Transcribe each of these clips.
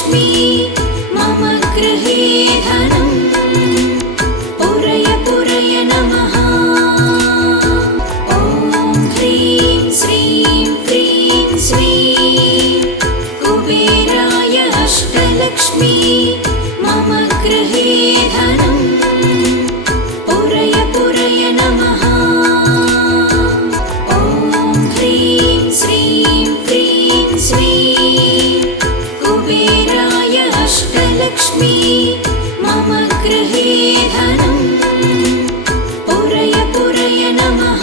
अष्टलक्ष्मी मम गृहे धनम् पूरय पूरय नमः। ॐ ह्रीं श्रीं क्रीं श्रीं कुबेराय अष्टलक्ष्मी मम गृहे धनम् पूरय पूरय नमः। ॐ ह्रीं श्रीं क्रीं श्रीं कुबेराय अष्टलक्ष्मी मम गृहे धनम् पूरय पूरय नमः।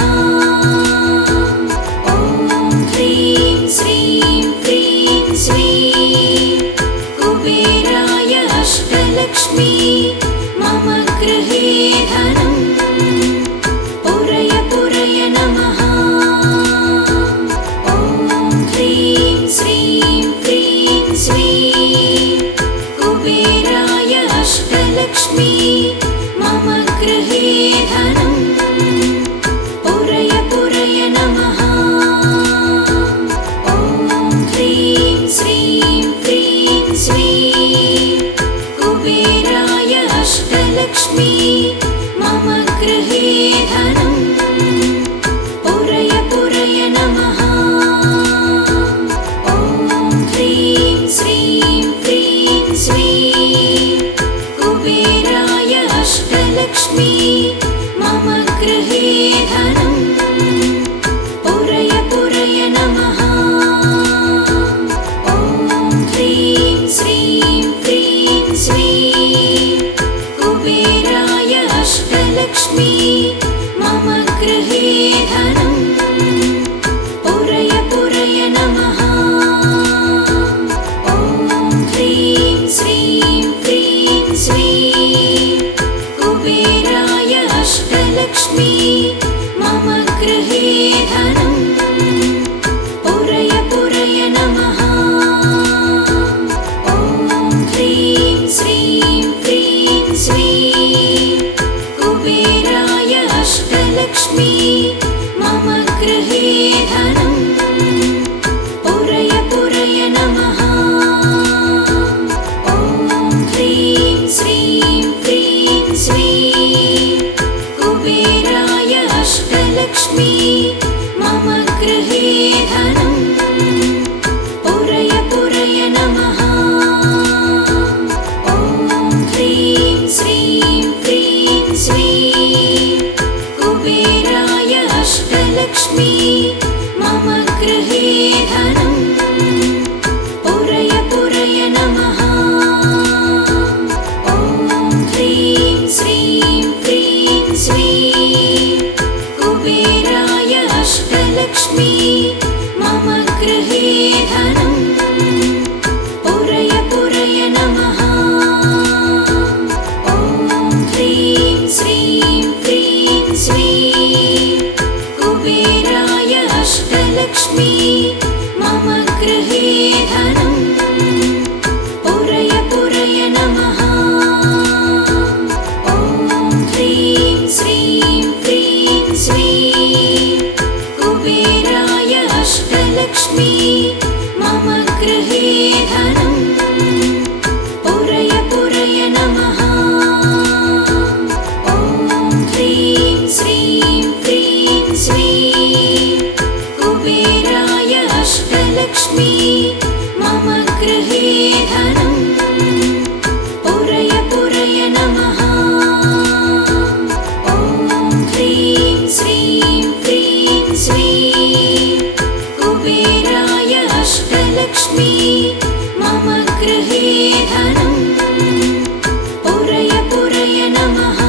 ॐ ह्रीं श्रीं क्रीं श्रीं कुबेराय अष्टलक्ष्मी मम गृहे धनम् पूरय पूरय नमः। ॐ ह्रीं श्रीं क्रीं श्रीं कुबेराय अष्टलक्ष्मी मम गृहे धनम् पूरय पूरय नमः। ॐ ह्रीं श्रीं क्रीं श्रीं कुबेराय अष्टलक्ष्मी मम गृहे धनम् पूरय पूरय नमः। ॐ ह्रीं श्रीं क्रीं श्रीं कुबेराय अष्टलक्ष्मी मम गृहे धनम् पूरय पूरय नमः। ॐ ह्रीं श्रीं क्रीं श्रीं कुबेराय अष्टलक्ष्मी मम गृहे धनम् पूरय पूरय नमः। ॐ ह्रीं श्रीं क्रीं श्रीं कुबेराय अष्टलक्ष्मी मम गृहे धनम् पूरय पूरय नमः। ॐ ह्रीं श्रीं क्रीं श्रीं कुबेराय अष्टलक्ष्मी मम गृहे धनम् पूरय पूरय नमः। ॐ ह्रीं श्रीं क्रीं श्रीं कुबेराय अष्टलक्ष्मी मम गृहे धनम् पूरय पूरय नमः। ॐ ह्रीं श्रीं क्रीं श्रीं कुबेराय अष्टलक्ष्मी मम गृहे धनम् पूरय पूरय नमः। ॐ ह्रीं श्रीं क्रीं श्रीं कुबेराय अष्टलक्ष्मी मम गृहे धनम् पूरय पूरय नमः। ॐ ह्रीं श्रीं क्रीं श्रीं कुबेराय अष्टलक्ष्मी मम गृहे धनम् पूरय पूरय नमः। ॐ ह्रीं श्रीं क्रीं श्रीं कुबेराय अष्टलक्ष्मी मम गृहे धनम् पूरय पूरय नमः। ॐ ह्रीं श्रीं क्रीं श्रीं कुबेराय अष्टलक्ष्मी मम गृहे धनम् पूरय पूरय नमः। ॐ ह्रीं श्रीं क्रीं श्रीं कुबेराय अष्टलक्ष्मी मम गृहे धनम् पूरय पूरय नमः।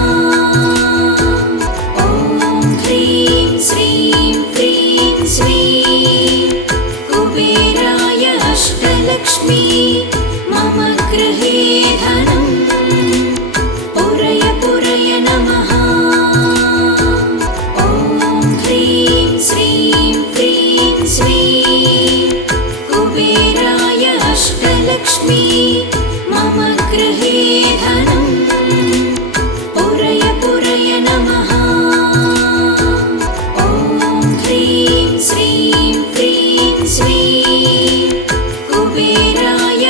ॐ ह्रीं श्रीं क्रीं श्रीं कुबेराय अष्टलक्ष्मी मम गृहे धनम् पूरय पूरय नमः। ॐ ह्रीं श्रीं क्रीं श्रीं कुबेराय अष्टलक्ष्मी मम गृहे धनम् पूरय पूरय नमः। ॐ ह्रीं श्रीं क्रीं श्रीं कुबेराय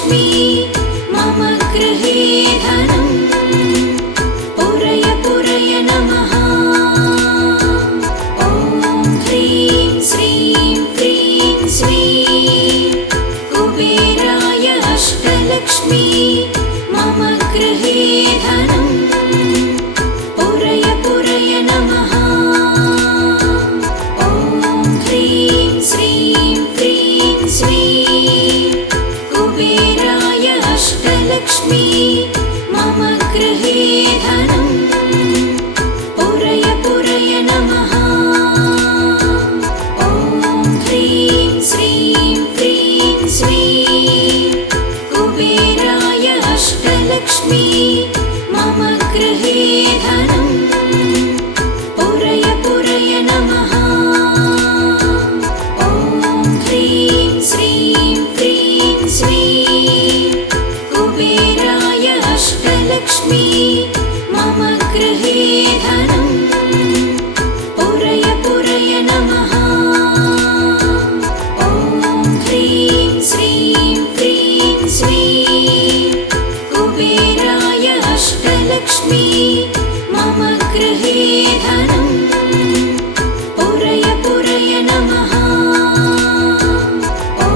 अष्टलक्ष्मी मम गृहे धनम् पुरय पुरय नमः। ॐ ह्रीं श्रीं क्रीं श्रीं कुबेराय अष्टलक्ष्मी मम गृहे धनम् पुरय पुरय नमः। ॐ ह्रीं श्रीं क्रीं श्रीं कुबेराय अष्टलक्ष्मी मम गृहे धनम् पुरय पुरय नमः। ॐ ह्रीं श्रीं क्रीं श्रीं कुबेराय अष्टलक्ष्मी मम गृहे धनम् पुरय पुरय नमः। ॐ ह्रीं श्रीं क्रीं श्रीं कुबेराय अष्टलक्ष्मी मम गृहे धनम् पुरय पुरय नमः। ॐ ह्रीं श्रीं क्रीं श्रीं कुबेराय अष्टलक्ष्मी मम गृहे धनम् पुरय पुरय नमः। ॐ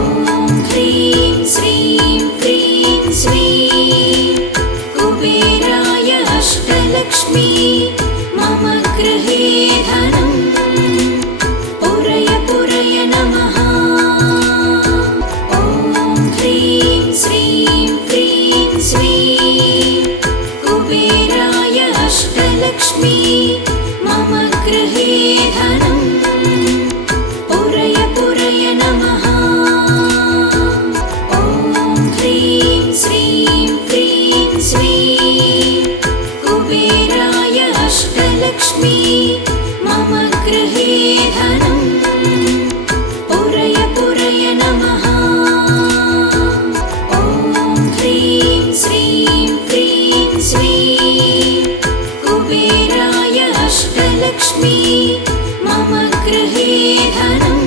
ह्रीं श्रीं क्रीं श्रीं कुबेराय अष्टलक्ष्मी मम गृहे धनम् पुरय पुरय नमः। ॐ ह्रीं श्रीं क्रीं श्रीं कुबेराय अष्टलक्ष्मी मम गृहे धनम् पुरय पुरय नमः। ॐ ह्रीं श्रीं क्रीं श्रीं कुबेराय अष्टलक्ष्मी मम गृहे धनम् पुरय पुरय नमः। ॐ ह्रीं श्रीं क्रीं श्रीं कुबेराय अष्टलक्ष्मी मम गृहे धनम्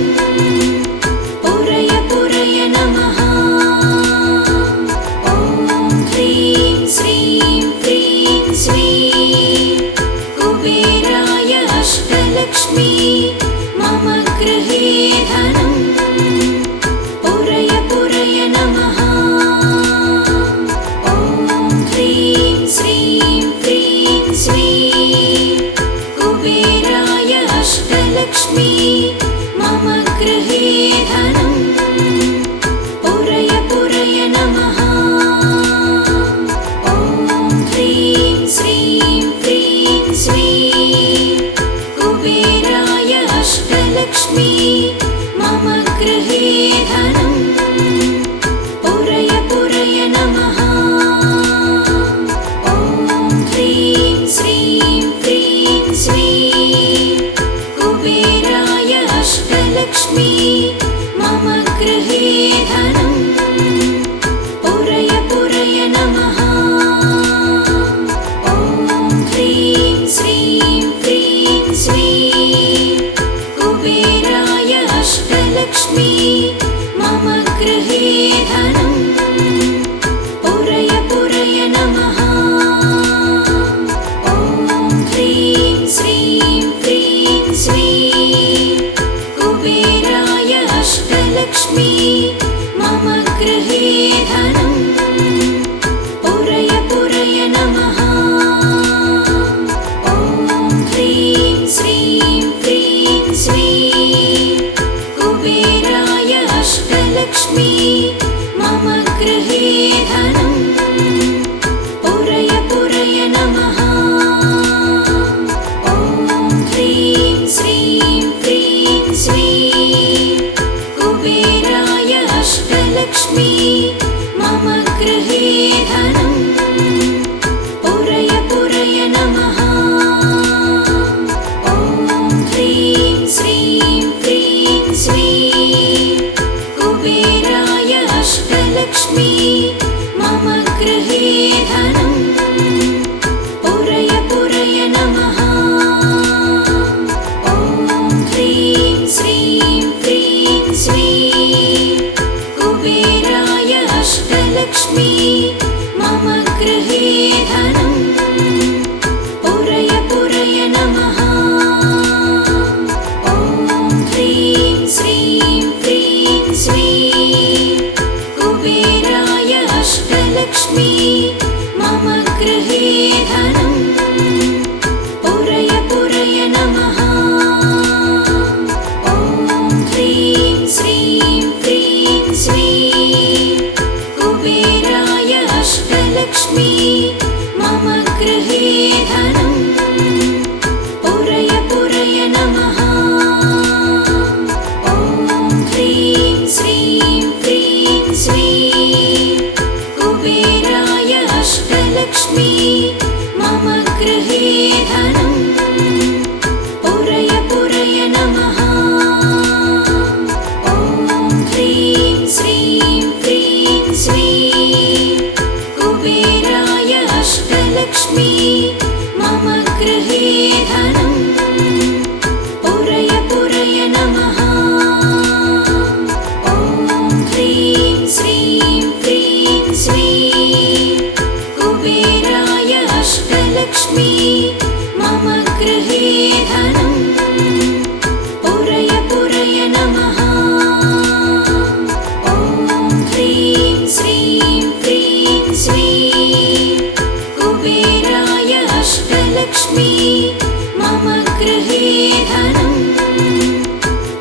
पुरय पुरय नमः। ॐ ह्रीं श्रीं क्रीं श्रीं कुबेराय अष्टलक्ष्मी मम गृहे धनम् पुरय पुरय नमः। ॐ ह्रीं श्रीं क्रीं श्रीं कुबेराय अष्टलक्ष्मी मम गृहे धनम् पुरय पुरय नमः। ॐ ह्रीं श्रीं क्रीं श्रीं कुबेराय अष्टलक्ष्मी मम गृहे धनम् पुरय पुरय नमः। ॐ ह्रीं श्रीं क्रीं श्रीं कुबेराय अष्टलक्ष्मी मम गृहे धनम् पुरय पुरय नमः। ॐ ह्रीं श्रीं क्रीं श्रीं कुबेराय अष्टलक्ष्मी मम गृहे धनम् पुरय पुरय नमः। ॐ ह्रीं श्रीं क्रीं श्रीं कुबेराय अष्टलक्ष्मी मम गृहे धनम् पुरय पुरय नमः। ॐ ह्रीं श्रीं क्रीं श्रीं कुबेराय अष्टलक्ष्मी मम गृहे धनम् पुरय पुरय नमः। ॐ ह्रीं श्रीं क्रीं श्रीं कुबेराय अष्टलक्ष्मी मम गृहे धनम् पुरय पुरय नमः। ॐ ह्रीं श्रीं क्रीं श्रीं कुबेराय अष्टलक्ष्मी मम अष्टलक्ष्मी मम गृहे धनं पुरय पुरय नमः। ॐ ह्रीं श्रीं क्रीं श्रीं कुबेराय अष्टलक्ष्मी मम गृहे धनं पुरय पुरय नमः। ॐ ह्रीं श्रीं क्रीं श्रीं कुबेराय अष्टलक्ष्मी मम गृहे धनं पुरय पुरय नमः। ॐ ह्रीं श्रीं क्रीं श्रीं कुबेराय अष्टलक्ष्मी मम गृहे धनं पुरय पुरय नमः। ॐ ह्रीं श्रीं क्रीं श्रीं कुबेराय अष्टलक्ष्मी मम गृहे धनं पुरय पुरय नमः। ॐ ह्रीं श्रीं क्रीं श्रीं कुबेराय अष्टलक्ष्मी मम गृहे धनं पुरय पुरय नमः। ॐ ह्रीं श्रीं क्रीं श्रीं कुबेराय अष्टलक्ष्मी मम गृहे धनं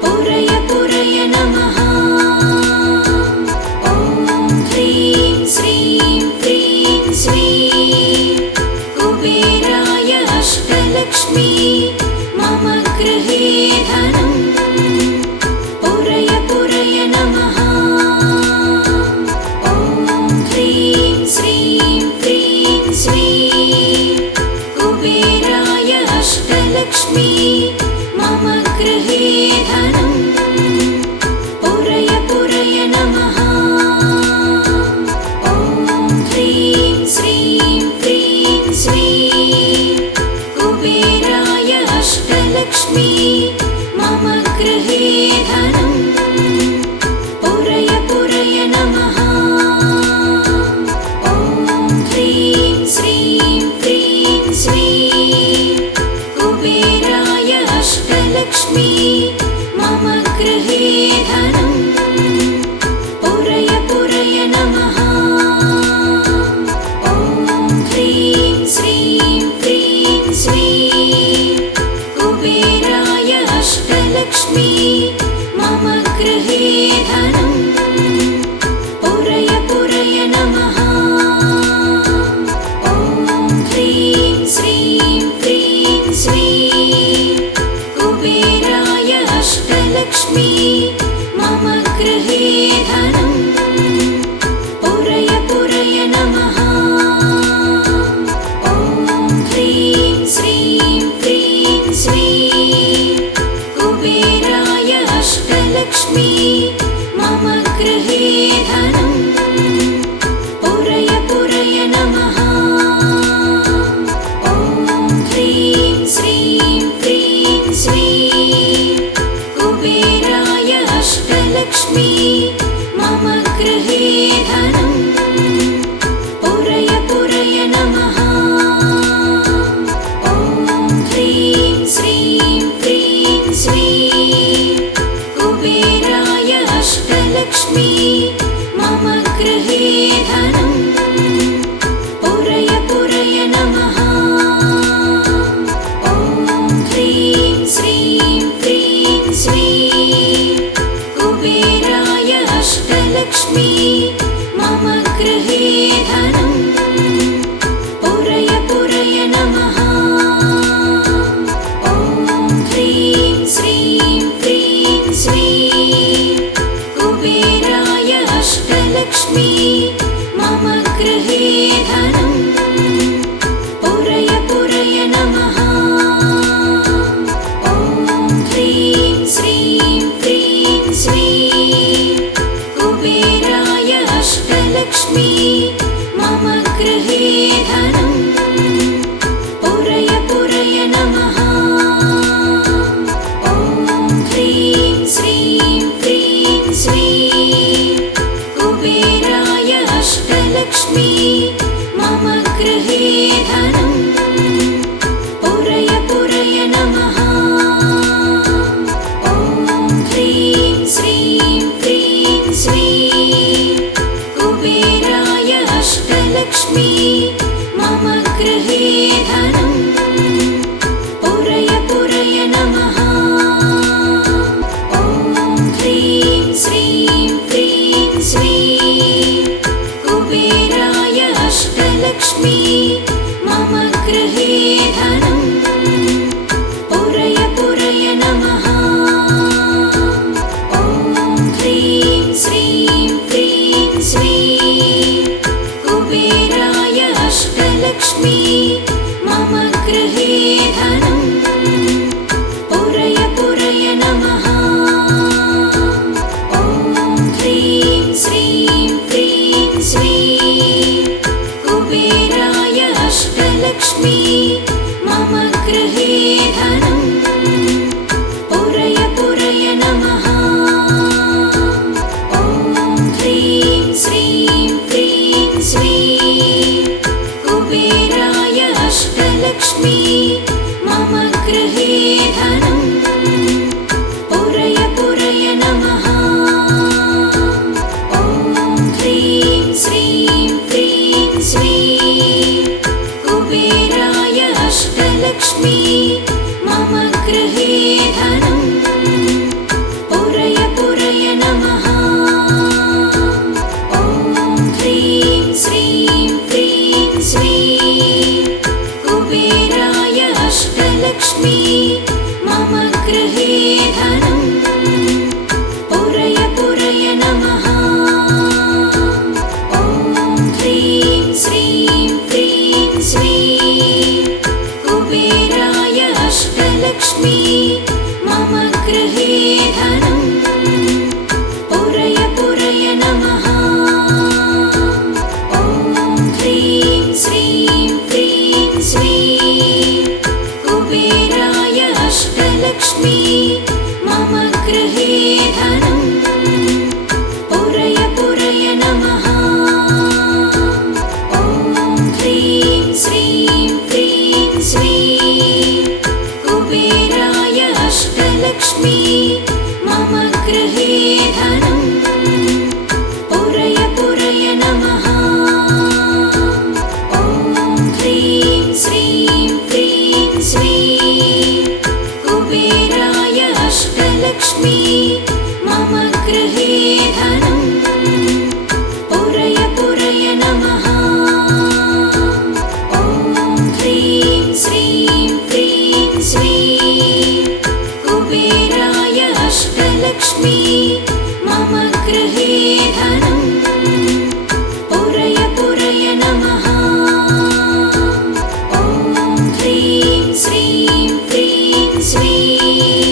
पुरय पुरय नमः। ॐ ह्रीं श्रीं क्रीं श्रीं कुबेराय अष्टलक्ष्मी मम गृहे धनं पुरय पुरय नमः। ॐ ह्रीं श्रीं क्रीं श्रीं कुबेराय अष्टलक्ष्मी मम गृहे धनं पुरय पुरय नमः। ॐ ह्रीं श्रीं क्रीं श्रीं कुबेराय अष्टलक्ष्मी मम गृहे धनं पुरय पुरय नमः। ॐ ह्रीं श्रीं क्रीं श्रीं कुबेराय अष्टलक्ष्मी मम गृहे धनं पुरय पुरय नमः। ॐ ह्रीं श्रीं क्रीं श्रीं कुबेराय अष्टलक्ष्मी मम गृहे धनं पुरय पुरय नमः। ॐ ह्रीं श्रीं क्रीं श्रीं कुबेराय अष्टलक्ष्मी मम गृहे धनं पुरय पुरय नमः। ॐ ह्रीं श्रीं क्रीं श्रीं कुबेराय अष्टलक्ष्मी मम गृहे धनं पुरय पुरय नमः। ॐ ह्रीं श्रीं क्रीं श्रीं कुबेराय अष्टलक्ष्मी मम गृहे धनं पुरय पुरय नमः। ॐ ह्रीं श्रीं क्रीं श्रीं कुबेराय अष्टलक्ष्मी मम गृहे धनं पुरय पुरय नमः। ॐ ह्रीं श्रीं क्रीं श्रीं कुबेराय अष्टलक्ष्मी मम गृहे धनं पुरय पुरय नमः। ॐ ह्रीं श्रीं क्रीं श्रीं कुबेराय अष्टलक्ष्मी मम गृहे धनं पुरय पुरय नमः। ॐ ह्रीं श्रीं क्रीं श्रीं कुबेराय अष्टलक्ष्मी मम गृहे धनं पुरय पुरय नमः। ॐ ह्रीं श्रीं क्रीं श्रीं कुबेराय अष्टलक्ष्मी मम गृहे धनं पुरय पुरय नमः। ॐ ह्रीं श्रीं क्रीं श्रीं कुबेराय अष्टलक्ष्मी मम गृहे धनं पुरय पुरय नमः। ॐ ह्रीं श्रीं क्रीं श्रीं कुबेराय अष्टलक्ष्मी मम गृहे धनं पुरय पुरय नमः। ॐ ह्रीं श्रीं क्रीं श्रीं कुबेराय अष्टलक्ष्मी मम गृहे धनं पुरय पुरय नमः। ॐ ह्रीं श्रीं क्रीं श्रीं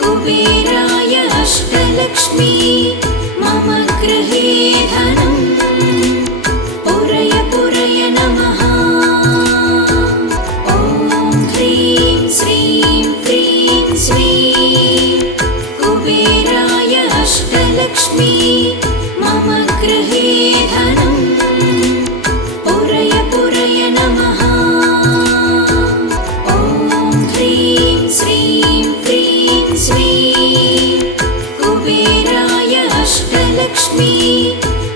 कुबेराय अष्टलक्ष्मी मम गृहे धनं पुरय पुरय नमः। ॐ ह्रीं श्रीं क्रीं श्रीं कुबेराय अष्टलक्ष्मी मम गृहे धनं पुरय पुरय नमः। ॐ ह्रीं श्रीं क्रीं श्रीं कुबेराय अष्टलक्ष्मी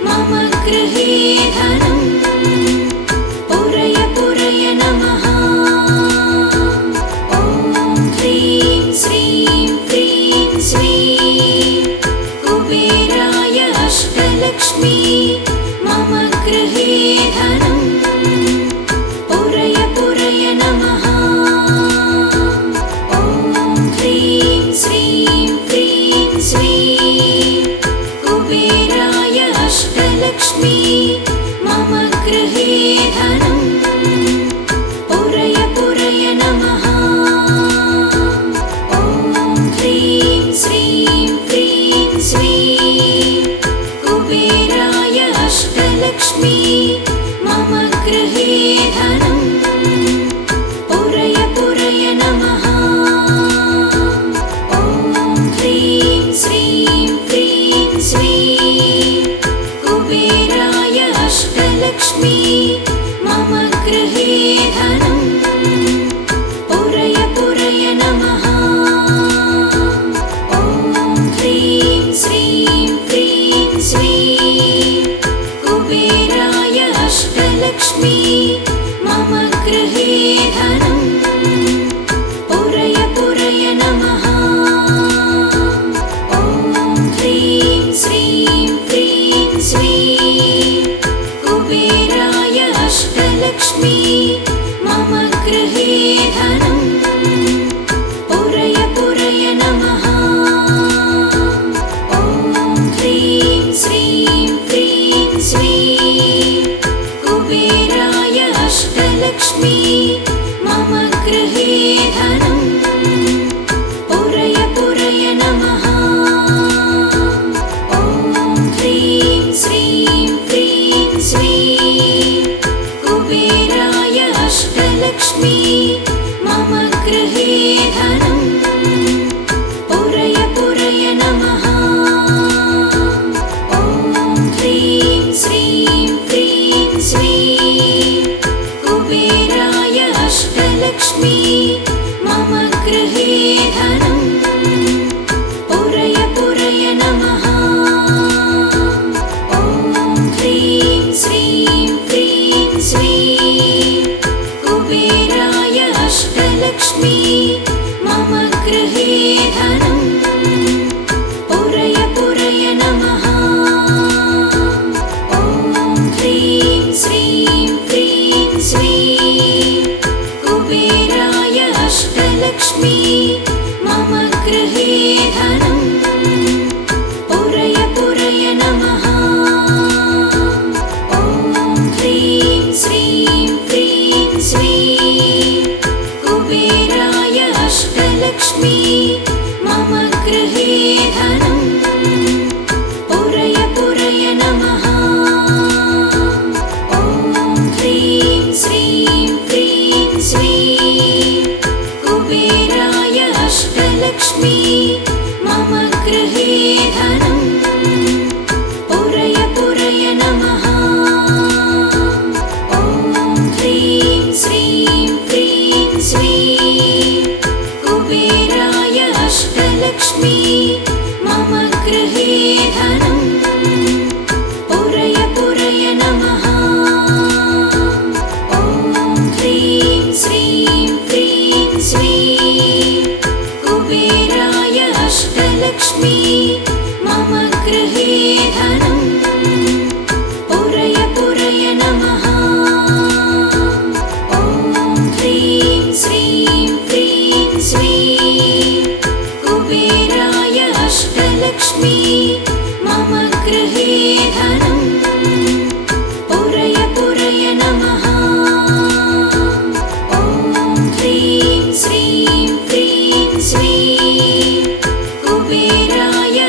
मम गृहे धनं पुरय पुरय नमः। ॐ ह्रीं श्रीं क्रीं श्रीं कुबेराय अष्टलक्ष्मी मम गृहे धनं पुरय पुरय नमः। ॐ ह्रीं श्रीं क्रीं श्रीं कुबेराय अष्टलक्ष्मी मम गृहे धनं पुरय पुरय नमः। ॐ ह्रीं श्रीं क्रीं श्रीं कुबेराय अष्टलक्ष्मी मम गृहे धनं पुरय पुरय नमः। ॐ ह्रीं श्रीं क्रीं श्रीं कुबेराय अष्टलक्ष्मी मम गृहे धनं पुरय पुरय नमः। ॐ ह्रीं श्रीं क्रीं श्रीं कुबेराय अष्टलक्ष्मी मम गृहे धनं पुरय पुरय नमः। ॐ ह्रीं श्रीं क्रीं श्रीं कुबेराय अष्टलक्ष्मी मम गृहे धनं पुरय पुरय नमः। ॐ ह्रीं श्रीं क्रीं श्रीं कुबेराय अष्टलक्ष्मी मम गृहे धनं पुरय पुरय नमः। ॐ ह्रीं श्रीं क्रीं श्रीं कुबेराय अष्टलक्ष्मी मम गृहे धनं पुरय पुरय नमः। ॐ ह्रीं श्रीं क्रीं श्रीं कुबेराय अष्टलक्ष्मी मम गृहे धनं पुरय पुरय नमः। ॐ ह्रीं श्रीं क्रीं श्रीं कुबेराय अष्टलक्ष्मी मम गृहे धनं पुरय पुरय नमः। ॐ ह्रीं श्रीं क्रीं श्रीं कुबेराय अष्टलक्ष्मी मम गृहे धनं पुरय पुरय नमः। ॐ ह्रीं श्रीं क्रीं श्रीं कुबेराय अष्टलक्ष्मी मम गृहे धनं पुरय पुरय नमः। ॐ ह्रीं श्रीं क्रीं श्रीं कुबेराय अष्टलक्ष्मी मम गृहे धनं पुरय पुरय नमः। ॐ ह्रीं श्रीं क्रीं श्रीं कुबेराय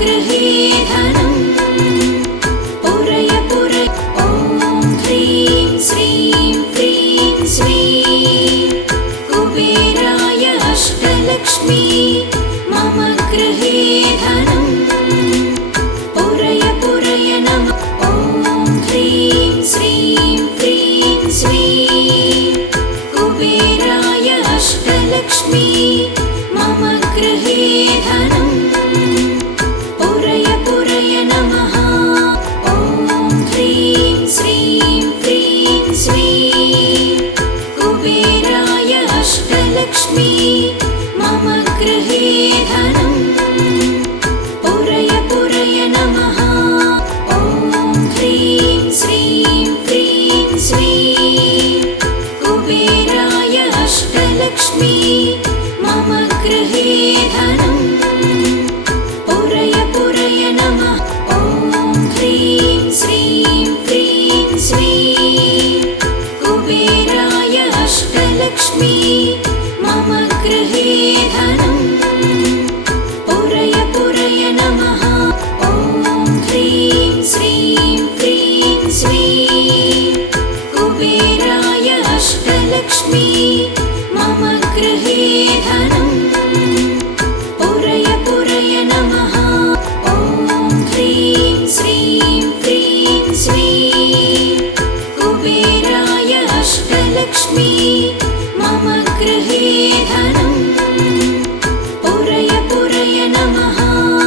गृहे धनम् पुरय पुरय ॐ ह्रीं श्रीं क्रीं श्रीं कुबेराय अष्टलक्ष्मी मम गृहे धनम् पुरय पुरय नमः ॐ ह्रीं श्रीं क्रीं श्रीं कुबेराय अष्टलक्ष्मी मम गृहे धनम् पुरय पुरय नमः ॐ ह्रीं श्रीं क्रीं श्रीं कुबेराय अष्टलक्ष्मी मम गृहे धनम् पुरय पुरय नमः ॐ ह्रीं श्रीं क्रीं श्रीं कुबेराय अष्टलक्ष्मी मम गृहे धनम् पुरय पुरय नमः ॐ ह्रीं श्रीं क्रीं श्रीं कुबेराय अष्टलक्ष्मी मम गृहे धनम् पुरय पुरय नमः ॐ ह्रीं श्रीं क्रीं श्रीं कुबेराय अष्टलक्ष्मी मम गृहे धनम् पुरय पुरय नमः ॐ ह्रीं श्रीं क्रीं श्रीं कुबेराय अष्टलक्ष्मी